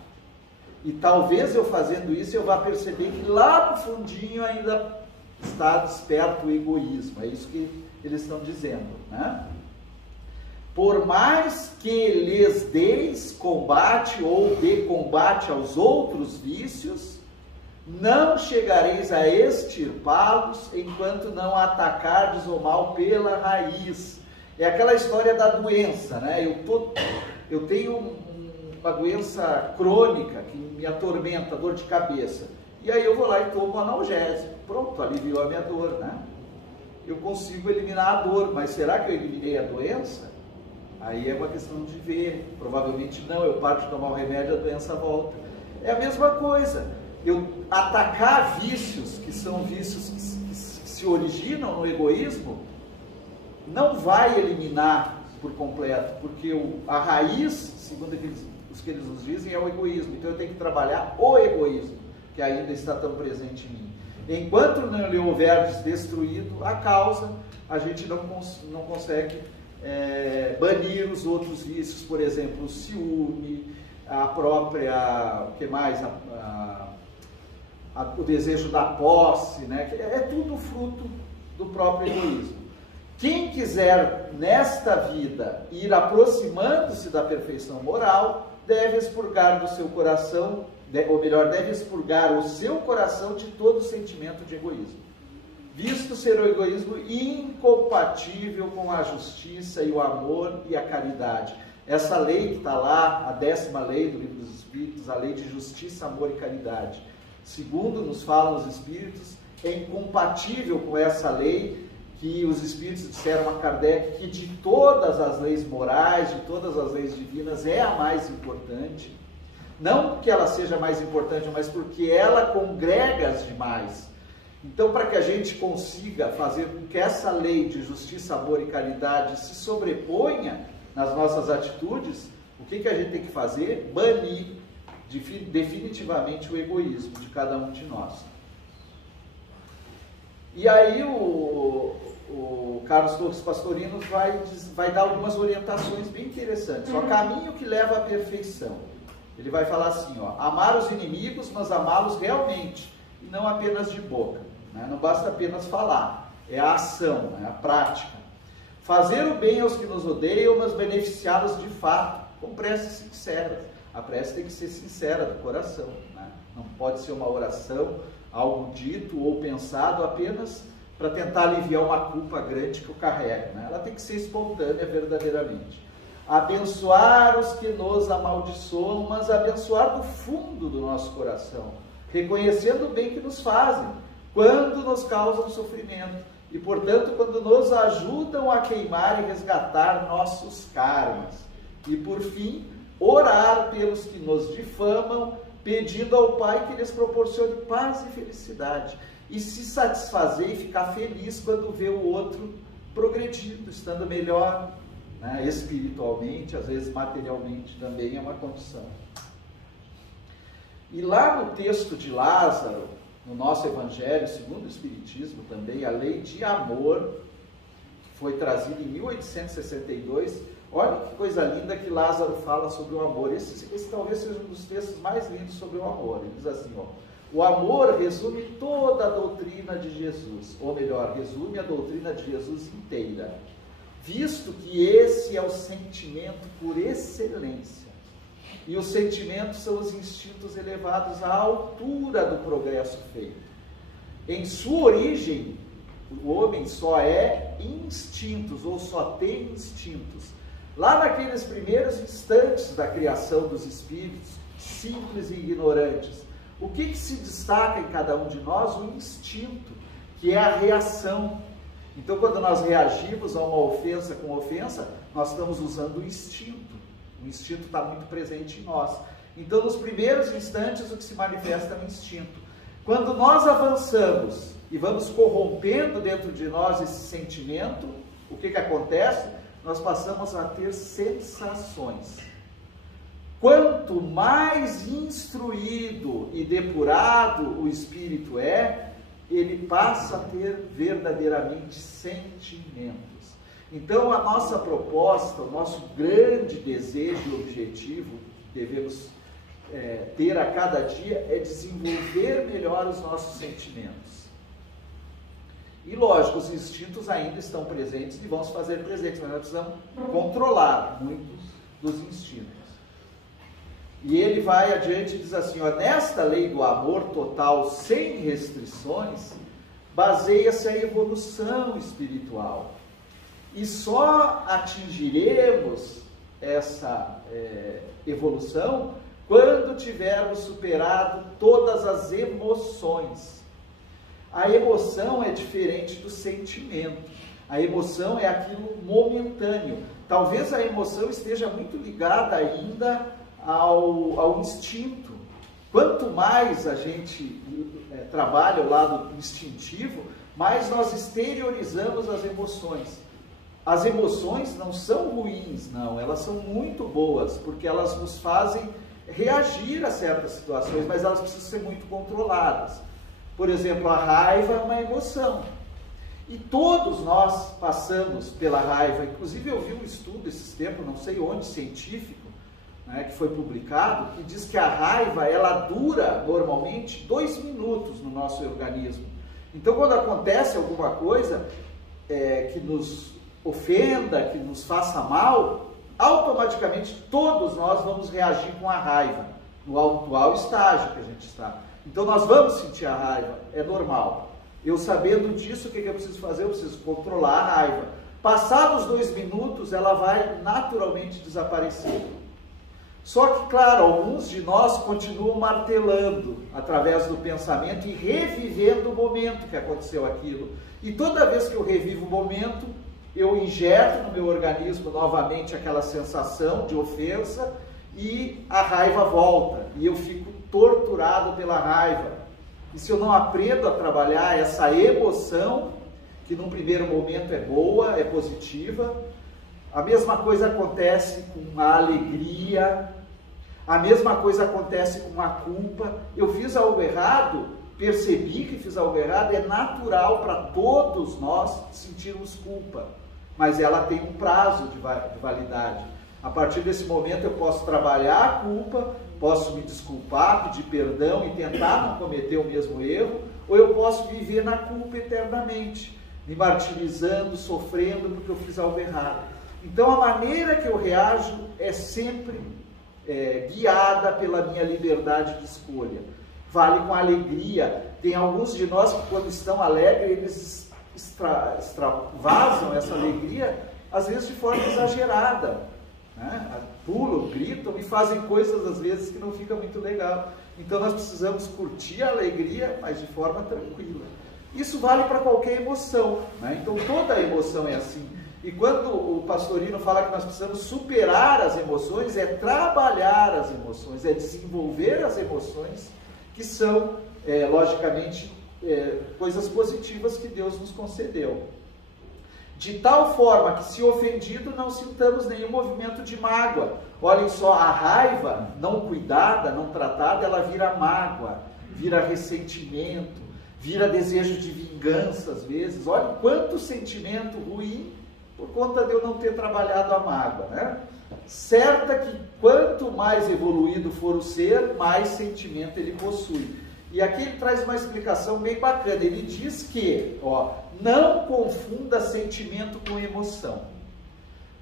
E talvez eu fazendo isso eu vá perceber que lá no fundinho ainda está desperto o egoísmo. É isso que eles estão dizendo, né? Por mais que lhes deis combate ou dê combate aos outros vícios, não chegareis a extirpá-los enquanto não atacardes o mal pela raiz. É aquela história da doença, né? Eu tenho uma doença crônica que me atormenta, dor de cabeça. E aí eu vou lá e tomo um analgésico. Pronto, aliviou a minha dor, né? Eu consigo eliminar a dor, mas será que eu eliminei a doença? Aí é uma questão de ver. Provavelmente não, eu paro de tomar o remédio, a doença volta. É a mesma coisa. Eu atacar vícios, que são vícios que se originam no egoísmo, não vai eliminar por completo, porque a raiz, segundo os que eles nos dizem, é o egoísmo. Então eu tenho que trabalhar o egoísmo, que ainda está tão presente em mim. Enquanto não lhe houverdes destruído a causa, a gente não consegue banir os outros vícios, por exemplo, o ciúme, a própria, o que mais? O desejo da posse, né? É tudo fruto do próprio egoísmo. Quem quiser nesta vida ir aproximando-se da perfeição moral, deve expurgar do seu coração, ou melhor, deve expurgar o seu coração de todo sentimento de egoísmo, visto ser o egoísmo incompatível com a justiça e o amor e a caridade. Essa lei que está lá, a 10ª lei do Livro dos Espíritos, a lei de justiça, amor e caridade, segundo nos falam os Espíritos, é incompatível com essa lei que os Espíritos disseram a Kardec que de todas as leis morais, de todas as leis divinas, é a mais importante. Não porque ela seja mais importante, mas porque ela congrega as demais. Então, para que a gente consiga fazer com que essa lei de justiça, amor e caridade se sobreponha nas nossas atitudes, o que a gente tem que fazer? Banir definitivamente o egoísmo de cada um de nós. E aí o Carlos Torres Pastorino vai dar algumas orientações bem interessantes. O caminho que leva à perfeição. Ele vai falar assim, ó: amar os inimigos, mas amá-los realmente, e não apenas de boca. Né? Não basta apenas falar, é a ação, é a prática. Fazer o bem aos que nos odeiam, mas beneficiá-los de fato, com preces sinceras. A prece tem que ser sincera, do coração. Né? Não pode ser uma oração, algo dito ou pensado apenas para tentar aliviar uma culpa grande que eu carrego. Né? Ela tem que ser espontânea verdadeiramente. Abençoar os que nos amaldiçoam, mas abençoar do fundo do nosso coração, reconhecendo o bem que nos fazem, quando nos causam sofrimento, e portanto quando nos ajudam a queimar e resgatar nossos karmas. E por fim, orar pelos que nos difamam, pedindo ao Pai que lhes proporcione paz e felicidade, e se satisfazer e ficar feliz quando vê o outro progredindo, estando melhor, né? Espiritualmente, às vezes materialmente também é uma condição. E lá no texto de Lázaro, no nosso Evangelho, segundo o Espiritismo também, a lei de amor, que foi trazida em 1862, olha que coisa linda que Lázaro fala sobre o amor. Esse talvez seja um dos textos mais lindos sobre o amor. Ele diz assim, ó: O amor resume toda a doutrina de Jesus, ou melhor, resume a doutrina de Jesus inteira, visto que esse é o sentimento por excelência. E os sentimentos são os instintos elevados à altura do progresso feito. Em sua origem, o homem só é instintos, ou só tem instintos. Lá naqueles primeiros instantes da criação dos espíritos, simples e ignorantes, o que se destaca em cada um de nós? O instinto, que é a reação. Então, quando nós reagimos a uma ofensa com ofensa, nós estamos usando o instinto. O instinto está muito presente em nós. Então, nos primeiros instantes, o que se manifesta é o instinto. Quando nós avançamos e vamos corrompendo dentro de nós esse sentimento, o que acontece? Nós passamos a ter sensações. Quanto mais instruído e depurado o espírito é, ele passa a ter verdadeiramente sentimentos. Então, a nossa proposta, o nosso grande desejo e objetivo que devemos ter a cada dia é desenvolver melhor os nossos sentimentos. E lógico, os instintos ainda estão presentes e vão se fazer presentes, mas nós precisamos controlar muitos dos instintos. E ele vai adiante e diz assim, ó, nesta lei do amor total sem restrições, baseia-se a evolução espiritual. E só atingiremos essa evolução quando tivermos superado todas as emoções. A emoção é diferente do sentimento. A emoção é aquilo momentâneo. Talvez a emoção esteja muito ligada ainda ao instinto. Quanto mais a gente trabalha o lado instintivo, mais nós exteriorizamos as emoções. As emoções não são ruins, não, elas são muito boas, porque elas nos fazem reagir a certas situações, mas elas precisam ser muito controladas. Por exemplo, a raiva é uma emoção. E todos nós passamos pela raiva. Inclusive eu vi um estudo esses tempos, não sei onde, científico, né, que foi publicado, que diz que a raiva, ela dura normalmente 2 minutos no nosso organismo. Então, quando acontece alguma coisa que nos ofenda, que nos faça mal, automaticamente todos nós vamos reagir com a raiva, no atual estágio que a gente está. Então nós vamos sentir a raiva, é normal. Eu sabendo disso, o que eu preciso fazer? Eu preciso controlar a raiva. Passados 2 minutos, ela vai naturalmente desaparecer. Só que, claro, alguns de nós continuam martelando através do pensamento e revivendo o momento que aconteceu aquilo. E toda vez que eu revivo o momento, eu injeto no meu organismo novamente aquela sensação de ofensa e a raiva volta. E eu fico torturado pela raiva. E se eu não aprendo a trabalhar essa emoção, que num primeiro momento é boa, é positiva, a mesma coisa acontece com a alegria, a mesma coisa acontece com a culpa. Eu fiz algo errado, percebi que fiz algo errado, é natural para todos nós sentirmos culpa, mas ela tem um prazo de validade. A partir desse momento eu posso trabalhar a culpa, posso me desculpar, pedir perdão e tentar não cometer o mesmo erro, ou eu posso viver na culpa eternamente, me martirizando, sofrendo porque eu fiz algo errado. Então a maneira que eu reajo é sempre guiada pela minha liberdade de escolha. Vale com alegria. Tem alguns de nós que quando estão alegres, eles extravasam essa alegria, às vezes de forma exagerada, né? Pulam, gritam e fazem coisas às vezes que não fica muito legal. Então nós precisamos curtir a alegria, mas de forma tranquila. Isso vale para qualquer emoção, né? Então toda emoção é assim. E quando o Pastorino fala que nós precisamos superar as emoções, é trabalhar as emoções, é desenvolver as emoções, que são, logicamente, coisas positivas que Deus nos concedeu. De tal forma que, se ofendido, não sintamos nenhum movimento de mágoa. Olhem só, a raiva não cuidada, não tratada, ela vira mágoa, vira ressentimento, vira desejo de vingança às vezes. Olha quanto sentimento ruim por conta de eu não ter trabalhado a mágoa, né? Certa que quanto mais evoluído for o ser, mais sentimento ele possui. E aqui ele traz uma explicação bem bacana. Ele diz que, ó, não confunda sentimento com emoção.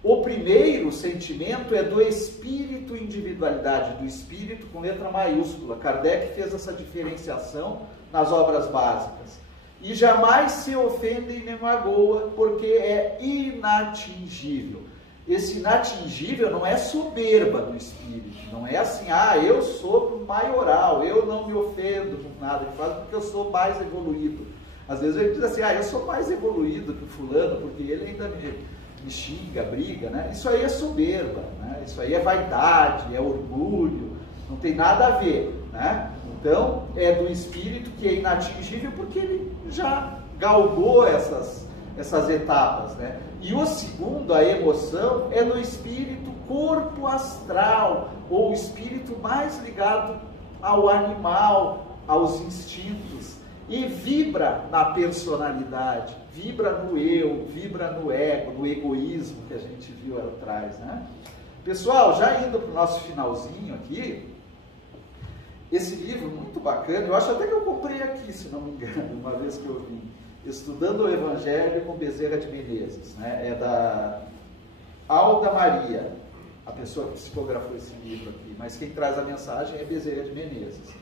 O primeiro sentimento é do espírito individualidade, do espírito com letra maiúscula. Kardec fez essa diferenciação nas obras básicas. E jamais se ofende nem magoa, porque é inatingível. Esse inatingível não é soberba do espírito, não é assim, eu sou maioral, eu não me ofendo com nada que faz porque eu sou mais evoluído. Às vezes ele diz assim, eu sou mais evoluído que o fulano, porque ele ainda me xinga, briga, né? Isso aí é soberba, né? Isso aí é vaidade, é orgulho, não tem nada a ver, né? Então, é do espírito que é inatingível porque ele já galgou essas etapas, né? E o segundo, a emoção, é no espírito corpo astral, ou o espírito mais ligado ao animal, aos instintos, e vibra na personalidade, vibra no eu, vibra no ego, no egoísmo que a gente viu atrás, né? Pessoal, já indo para o nosso finalzinho aqui, esse livro muito bacana, eu acho até que eu comprei aqui, se não me engano, uma vez que eu vim, Estudando o Evangelho com Bezerra de Menezes, né? É da Alda Maria, a pessoa que psicografou esse livro aqui, mas quem traz a mensagem é Bezerra de Menezes.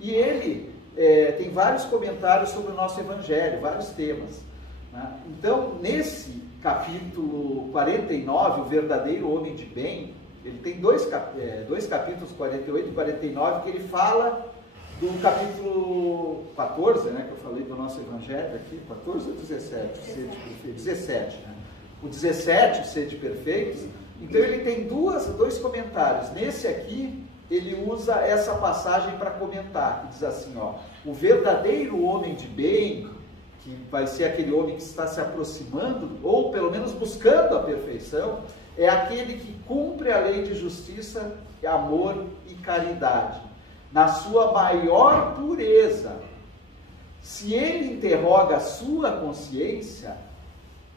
E ele tem vários comentários sobre o nosso Evangelho, vários temas, né? Então, nesse capítulo 49, O Verdadeiro Homem de Bem, ele tem dois capítulos, 48 e 49, que ele fala do capítulo 14, né, que eu falei do nosso Evangelho aqui, 14 ou 17? Sede perfeito, 17, né? O 17, Sede Perfeitos. Então ele tem dois comentários. Nesse aqui, ele usa essa passagem para comentar, que diz assim, ó, o verdadeiro homem de bem, que vai ser aquele homem que está se aproximando, ou pelo menos buscando a perfeição, é aquele que cumpre a lei de justiça, amor e caridade, na sua maior pureza. Se ele interroga a sua consciência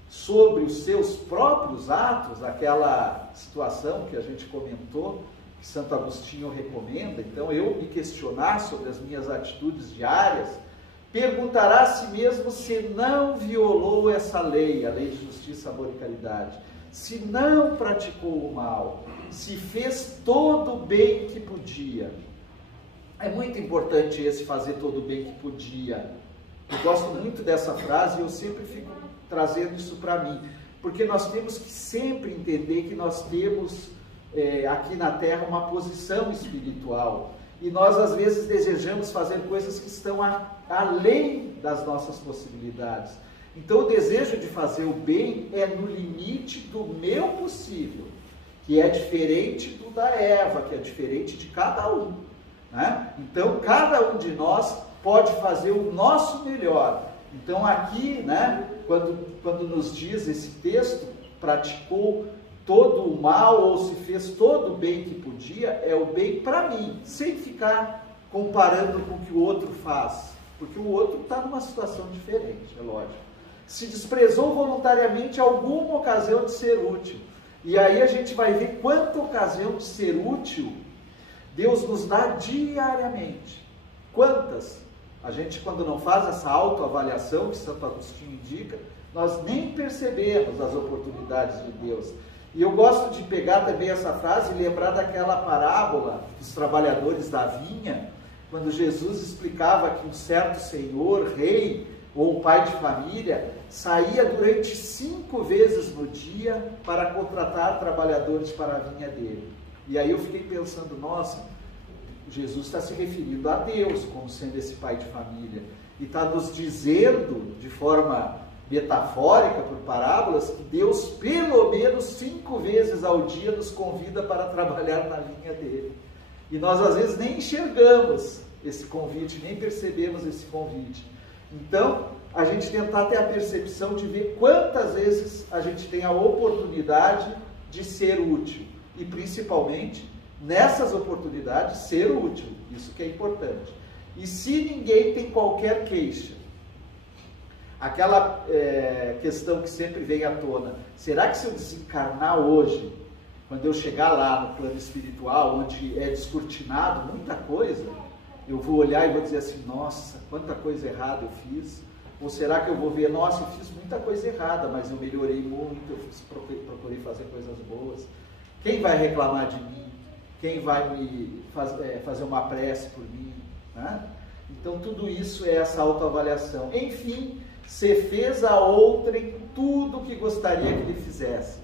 sobre os seus próprios atos, aquela situação que a gente comentou, que Santo Agostinho recomenda, então eu me questionar sobre as minhas atitudes diárias, perguntará a si mesmo se não violou essa lei, a lei de justiça, amor e caridade, se não praticou o mal, se fez todo o bem que podia. É muito importante esse fazer todo o bem que podia. Eu gosto muito dessa frase e eu sempre fico trazendo isso para mim, porque nós temos que sempre entender que nós temos aqui na Terra uma posição espiritual e nós às vezes desejamos fazer coisas que estão além das nossas possibilidades. Então o desejo de fazer o bem é no limite do meu possível, que é diferente do da Eva, que é diferente de cada um, né? Então cada um de nós pode fazer o nosso melhor. Então aqui, né, quando nos diz esse texto, praticou todo o mal ou se fez todo o bem que podia, é o bem para mim, sem ficar comparando com o que o outro faz, porque o outro está numa situação diferente, é lógico. Se desprezou voluntariamente alguma ocasião de ser útil, e aí a gente vai ver quanta ocasião de ser útil Deus nos dá diariamente. Quantas? A gente, quando não faz essa autoavaliação que Santo Agostinho indica, nós nem percebemos as oportunidades de Deus. E eu gosto de pegar também essa frase e lembrar daquela parábola dos trabalhadores da vinha, quando Jesus explicava que um certo senhor, rei ou pai de família, saía durante 5 vezes no dia para contratar trabalhadores para a vinha dele. E aí eu fiquei pensando, nossa, Jesus está se referindo a Deus como sendo esse pai de família e está nos dizendo de forma metafórica, por parábolas, que Deus pelo menos 5 vezes ao dia nos convida para trabalhar na vinha dele. E nós às vezes nem enxergamos esse convite, nem percebemos esse convite. Então, a gente tentar ter a percepção de ver quantas vezes a gente tem a oportunidade de ser útil. E principalmente, nessas oportunidades, ser útil. Isso que é importante. E se ninguém tem qualquer queixa, aquela questão que sempre vem à tona, será que se eu desencarnar hoje, quando eu chegar lá no plano espiritual, onde é descortinado muita coisa, eu vou olhar e vou dizer assim, nossa, quanta coisa errada eu fiz? Ou será que eu vou ver, nossa, eu fiz muita coisa errada, mas eu melhorei muito, eu procurei fazer coisas boas. Quem vai reclamar de mim? Quem vai me fazer uma prece por mim? Né? Então, tudo isso é essa autoavaliação. Enfim, você fez a outrem tudo o que gostaria que ele fizesse.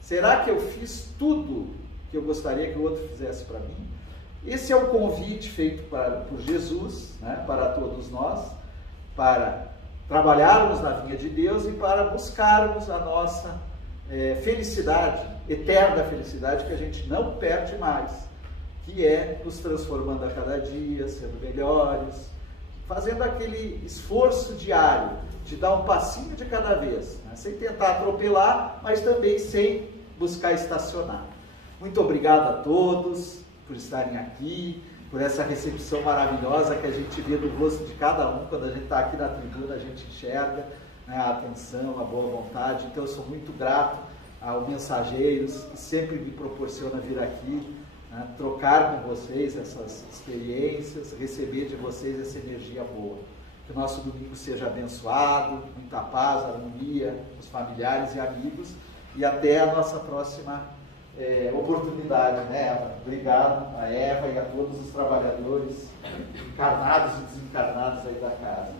Será que eu fiz tudo que eu gostaria que o outro fizesse para mim? Esse é o convite feito por Jesus, né, para todos nós, para trabalharmos na vinha de Deus e para buscarmos a nossa felicidade, eterna felicidade, que a gente não perde mais, que é nos transformando a cada dia, sendo melhores, fazendo aquele esforço diário de dar um passinho de cada vez, né, sem tentar atropelar, mas também sem buscar estacionar. Muito obrigado a todos por estarem aqui, por essa recepção maravilhosa que a gente vê no rosto de cada um. Quando a gente está aqui na tribuna, a gente enxerga, né, a atenção, a boa vontade. Então eu sou muito grato aos mensageiros que sempre me proporcionam vir aqui, né, trocar com vocês essas experiências, receber de vocês essa energia boa. Que o nosso domingo seja abençoado, muita paz, harmonia, os familiares e amigos, e até a nossa próxima oportunidade, né, Eva? Obrigado a Eva e a todos os trabalhadores encarnados e desencarnados aí da casa.